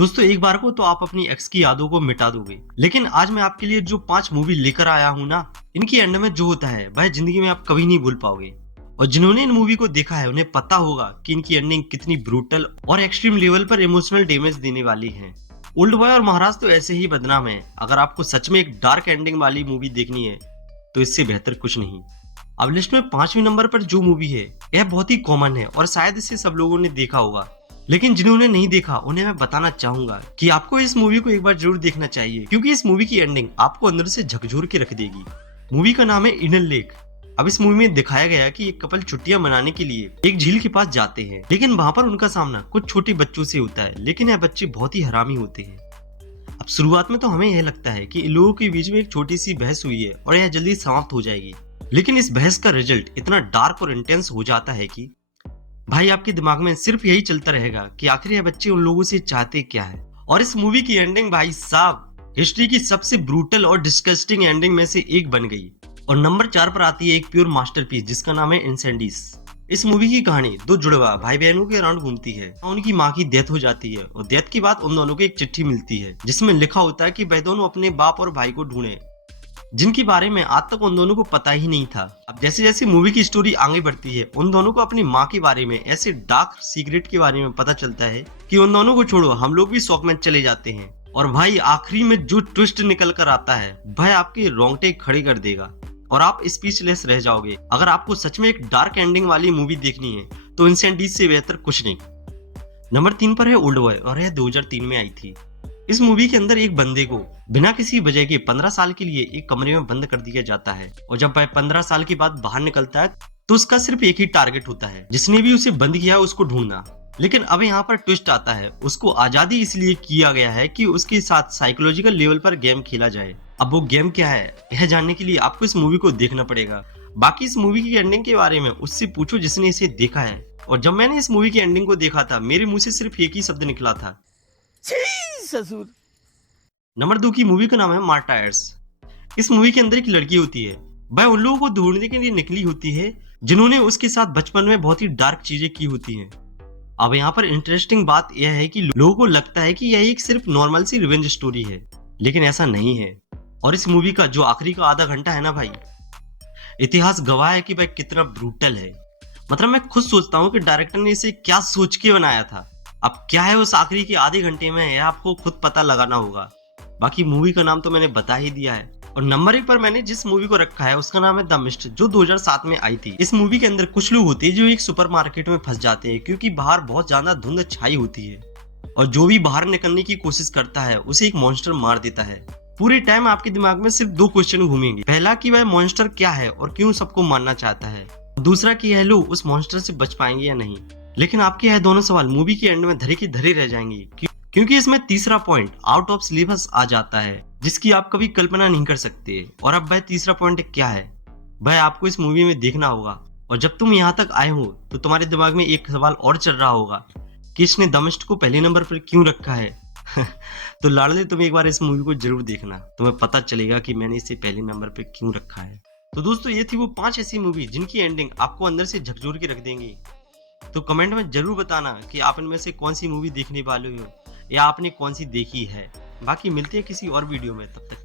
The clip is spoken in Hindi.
दोस्तों एक बार को तो आप अपनी एक्स की यादों को मिटा दोगे, लेकिन आज मैं आपके लिए जो 5 मूवी लेकर आया हूँ ना, इनकी एंड में जो होता है वह जिंदगी में आप कभी नहीं भूल पाओगे। और जिन्होंने इन मूवी को देखा है उन्हें पता होगा कि इनकी एंडिंग कितनी ब्रूटल और एक्सट्रीम लेवल पर इमोशनल डैमेज देने वाली है। ओल्ड बॉय और महाराज तो ऐसे ही बदनाम है। अगर आपको सच में एक डार्क एंडिंग वाली मूवी देखनी है तो इससे बेहतर कुछ नहीं। अब लिस्ट में 5वें नंबर पर जो मूवी है यह बहुत ही कॉमन है और शायद इसे सब लोगों ने देखा होगा, लेकिन जिन्होंने नहीं देखा उन्हें मैं बताना चाहूंगा कि आपको इस मूवी को एक बार जरूर देखना चाहिए, क्योंकि इस मूवी की एंडिंग आपको अंदर से झकझोर के रख देगी। मूवी का नाम है इनर लेक। अब इस मूवी में दिखाया गया कि एक कपल छुट्टियां मनाने के लिए एक झील के पास जाते हैं, लेकिन वहां पर उनका सामना कुछ छोटे बच्चों से होता है, लेकिन यह बच्चे बहुत ही हरामी होते हैं। अब शुरुआत में तो हमें यह लगता है कि इन लोगों के बीच में एक छोटी सी बहस हुई है और यह जल्दी समाप्त हो जाएगी, लेकिन इस बहस का रिजल्ट इतना डार्क और इंटेंस हो जाता है कि भाई आपके दिमाग में सिर्फ यही चलता रहेगा कि आखिर ये बच्चे उन लोगों से चाहते क्या है। और इस मूवी की एंडिंग भाई साहब हिस्ट्री की सबसे ब्रूटल और डिस्गस्टिंग एंडिंग में से एक बन गई। और नंबर 4 पर आती है एक प्योर मास्टरपीस जिसका नाम है इंसेंडिस। इस मूवी की कहानी दो जुड़वा भाई बहनों के अराउंड घूमती है। उनकी माँ की डेथ हो जाती है और डेथ के बाद उन दोनों को एक चिट्ठी मिलती है जिसमें लिखा होता है कि वह दोनों अपने बाप और भाई को ढूंढे, जिनके बारे में आज तक उन दोनों को पता ही नहीं था। अब जैसे जैसे मूवी की स्टोरी आगे बढ़ती है उन दोनों को अपनी माँ के बारे में ऐसे डार्क सीक्रेट के बारे में पता चलता है कि उन दोनों को छोड़ो हम लोग भी शॉक में चले जाते हैं। और भाई आखिरी में जो ट्विस्ट निकल कर आता है भाई आपके रोंगटे खड़े कर देगा और आप स्पीचलेस रह जाओगे। अगर आपको सच में एक डार्क एंडिंग वाली मूवी देखनी है तो इंसेंडिस से बेहतर कुछ नहीं। नंबर 3 पर है ओल्ड बॉय और यह 2003 में आई थी। इस मूवी के अंदर एक बंदे को बिना किसी वजह के 15 साल के लिए एक कमरे में बंद कर दिया जाता है और जब वह 15 साल के बाद बाहर निकलता है तो उसका सिर्फ एक ही टारगेट होता है, जिसने भी उसे बंद किया है उसको ढूंढना। लेकिन अब यहाँ पर ट्विस्ट आता है, उसको आजादी इसलिए किया गया है कि उसके साथ साइकोलॉजिकल लेवल पर गेम खेला जाए। अब वो गेम क्या है यह जानने के लिए आपको इस मूवी को देखना पड़ेगा। बाकी इस मूवी की एंडिंग के बारे में उससे पूछो जिसने इसे देखा है। और जब मैंने इस मूवी की एंडिंग को देखा था मेरे मुंह से सिर्फ एक ही शब्द निकला था, ससुर। नंबर 2 की मूवी का नाम है मार्टायर्स। इस मूवी के अंदर एक लड़की होती है, वह उन लोगों को ढूंढने के लिए निकली होती है जिन्होंने उसके साथ बचपन में बहुत ही डार्क चीजें की होती हैं। अब यहाँ पर इंटरेस्टिंग बात यह है कि लोगों को लगता है कि यह एक सिर्फ नॉर्मल सी रिवेंज स्टोरी है, लेकिन ऐसा नहीं है। और इस मूवी का जो आखिरी का आधा घंटा है ना भाई, इतिहास गवाह है कि भाई कितना ब्रूटल है। मतलब मैं खुद सोचता हूँ कि डायरेक्टर ने इसे क्या सोच के बनाया था। अब क्या है उस आखिरी के आधे घंटे में यह आपको खुद पता लगाना होगा। बाकी मूवी का नाम तो मैंने बता ही दिया है। और नंबर 1 पर मैंने जिस मूवी को रखा है उसका नाम है द मिस्ट, जो 2007 में आई थी। इस मूवी के अंदर कुछ लोग होते हैं जो एक सुपरमार्केट में फंस जाते हैं क्योंकि बाहर बहुत ज्यादा धुंध छाई होती है और जो भी बाहर निकलने की कोशिश करता है उसे एक मॉन्स्टर मार देता है। पूरे टाइम आपके दिमाग में सिर्फ 2 क्वेश्चन घूमेंगे। पहला कि वह मॉन्स्टर क्या है और क्यों सबको मारना चाहता है, दूसरा कि यह लोग उस मॉन्स्टर से बच पाएंगे या नहीं। लेकिन आपके यह दोनों सवाल मूवी के एंड में धरे के धरे रह जाएंगे क्योंकि इसमें तीसरा पॉइंट आउट ऑफ सिलेबस आ जाता है जिसकी आप कभी कल्पना नहीं कर सकते। और अब वह तीसरा पॉइंट क्या है वह आपको इस मूवी में देखना होगा। और जब तुम यहाँ तक आए हो तो तुम्हारे दिमाग में एक सवाल और चल रहा होगा कि इसने द मिस्ट को पहले नंबर पर क्यों रखा है। तो लाडले तुम एक बार इस मूवी को जरूर देखना, तुम्हें पता चलेगा कि मैंने इसे पहले नंबर पर क्यों रखा है। तो दोस्तों ये थी वो 5 ऐसी मूवी जिनकी एंडिंग आपको अंदर से झकझोर के रख देंगी। तो कमेंट में जरूर बताना कि आप इनमें से कौन सी मूवी देखने वाले हो या आपने कौन सी देखी है। बाकी मिलते हैं किसी और वीडियो में, तब तक